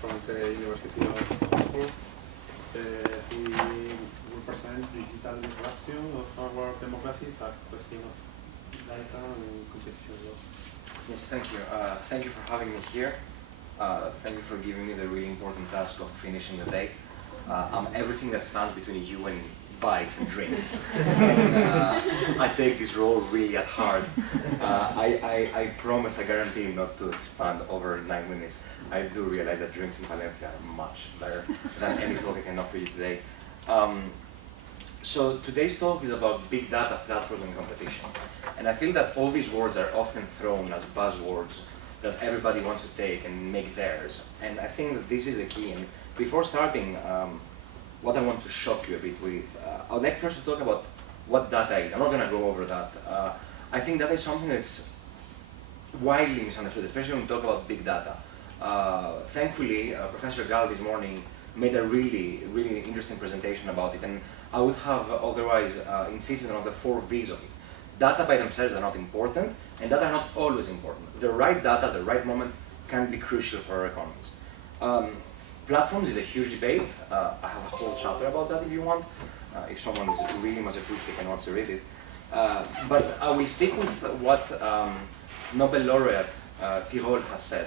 from the University of Oxford. He will present digital disruption of our democracies, a question of data and competition law. Yes, thank you. Thank you for having me here. Thank you for giving me the really important task of finishing the day. I'm everything that stands between you and bites and drinks. And, I take this role really at heart. I promise, I guarantee not to expand over 9 minutes. I do realize that drinks in Valencia are much better than any talk I can offer you today. So today's talk is about big data, platforms, and competition. And I feel that all these words are often thrown as buzzwords that everybody wants to take and make theirs. And I think that this is the key. And before starting, what I want to shock you a bit with, I would like first to talk about what data is. I'm not going to go over that. I think that is something that's widely misunderstood, especially when we talk about big data. Thankfully, Professor Gal this morning made a really, really interesting presentation about it, and I would have otherwise insisted on the 4 V's of it. Data by themselves are not important, and data are not always important. The right data at the right moment can be crucial for our economies. Platforms is a huge debate. I have a whole chapter about that if you want, if someone is really masochistic and wants to read it. But I will stick with what Nobel laureate Tirol has said.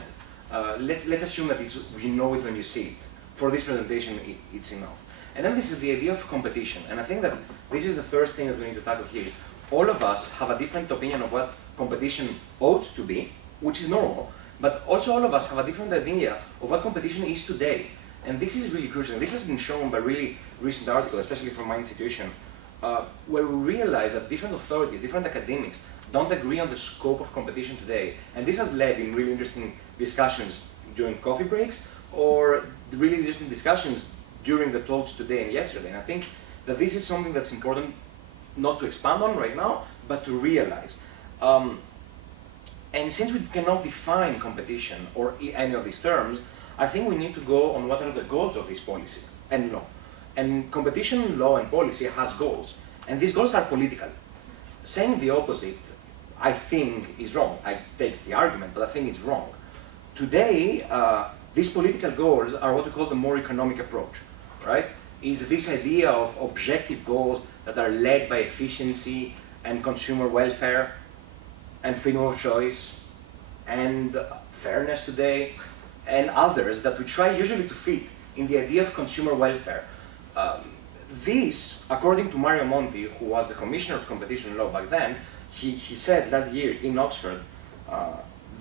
Let's assume that you know it when you see it. For this presentation, it's enough. And then this is the idea of competition. And I think that this is the first thing that we need to tackle here. Is all of us have a different opinion of what competition ought to be, which is normal, but also all of us have a different idea of what competition is today. And this is really crucial. And this has been shown by really recent articles, especially from my institution, where we realize that different authorities, different academics, don't agree on the scope of competition today. And this has led in really interesting discussions during coffee breaks, or really interesting discussions during the talks today and yesterday. And I think that this is something that's important not to expand on right now, but to realize. And since we cannot define competition or any of these terms, I think we need to go on what are the goals of this policy and law. And competition law and policy has goals, and these goals are political. Saying the opposite, I think, is wrong. I take the argument, but I think it's wrong. Today, these political goals are what we call the more economic approach, right? Is this idea of objective goals that are led by efficiency and consumer welfare and freedom of choice and fairness today and others that we try usually to fit in the idea of consumer welfare. This, according to Mario Monti, who was the Commissioner of Competition Law back then, he said last year in Oxford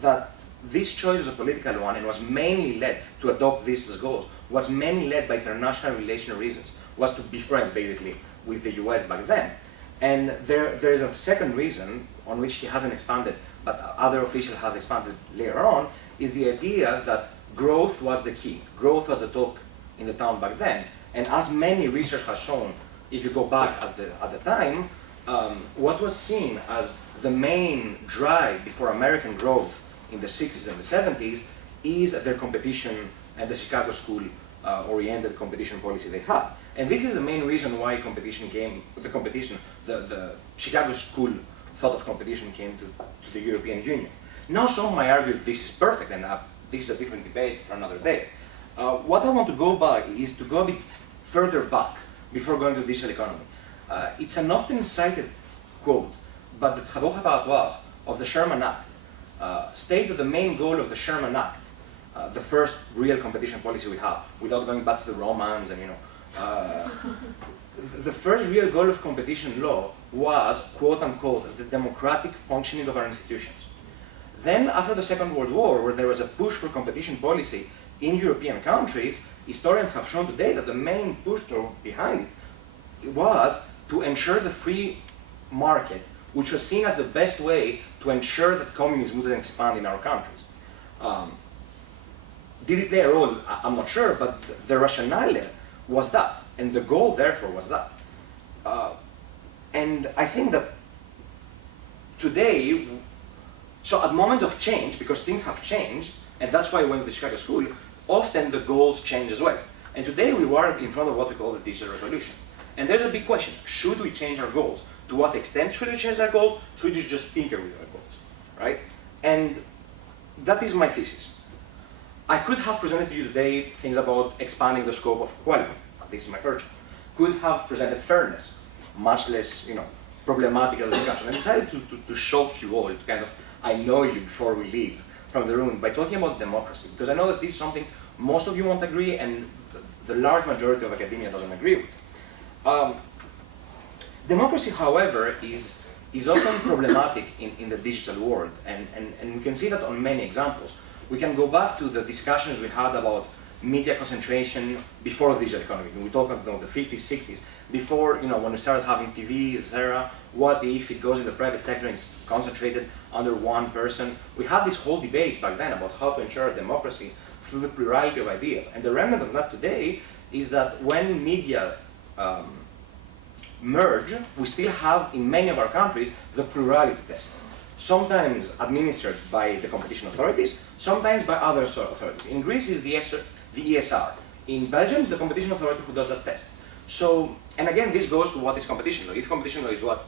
that this choice was a political one and was mainly led to adopt this as goals, was mainly led by international relational reasons, was to be friends basically with the US back then. And there's a second reason on which he hasn't expanded, but other officials have expanded later on, is the idea that growth was the key. Growth was the talk in the town back then. And as many research has shown, if you go back at the time, what was seen as the main drive before American growth in the 60s and the 70s is their competition and the Chicago School oriented competition policy they had. And this is the main reason why competition came, the Chicago School thought of competition came to the European Union. Now some might argue this is perfect, and this is a different debate for another day. What I want to go by is to go a bit further back before going to digital economy. It's an often cited quote, but the Travaux Préparatoires of the Sherman Act state that the main goal of the Sherman Act, the first real competition policy we have, without going back to the Romans and the first real goal of competition law was, quote unquote, the democratic functioning of our institutions. Then after the Second World War, where there was a push for competition policy in European countries, historians have shown today that the main push behind it was to ensure the free market, which was seen as the best way to ensure that communism wouldn't expand in our countries. Did it there all? I'm not sure, but the rationale was that, and the goal therefore was that. And I think that today, so at moments of change, because things have changed, and that's why I went to the Chicago School, often the goals change as well. And today we are in front of what we call the digital revolution. And there's a big question: should we change our goals? To what extent should we change our goals? Should we just tinker with our goals, right? And that is my thesis. I could have presented to you today things about expanding the scope of equality. This is my first. Could have presented fairness, much less, problematic as a discussion. I decided to shock you all, to kind of annoy you before we leave from the room by talking about democracy, because I know that this is something most of you won't agree and the large majority of academia doesn't agree with. Democracy, however, is often problematic in the digital world, and we can see that on many examples. We can go back to the discussions we had about media concentration before the digital economy. When we talk about the 50s, 60s, before, when we started having TVs, etc., what if it goes in the private sector and it's concentrated under one person? We had this whole debate back then about how to ensure democracy through the plurality of ideas. And the remnant of that today is that when media merge, we still have, in many of our countries, the plurality test. Sometimes administered by the competition authorities, sometimes by other sort of authorities. In Greece is the ESR. In Belgium is the competition authority who does that test. So, and again, this goes to what is competition law. If competition law is what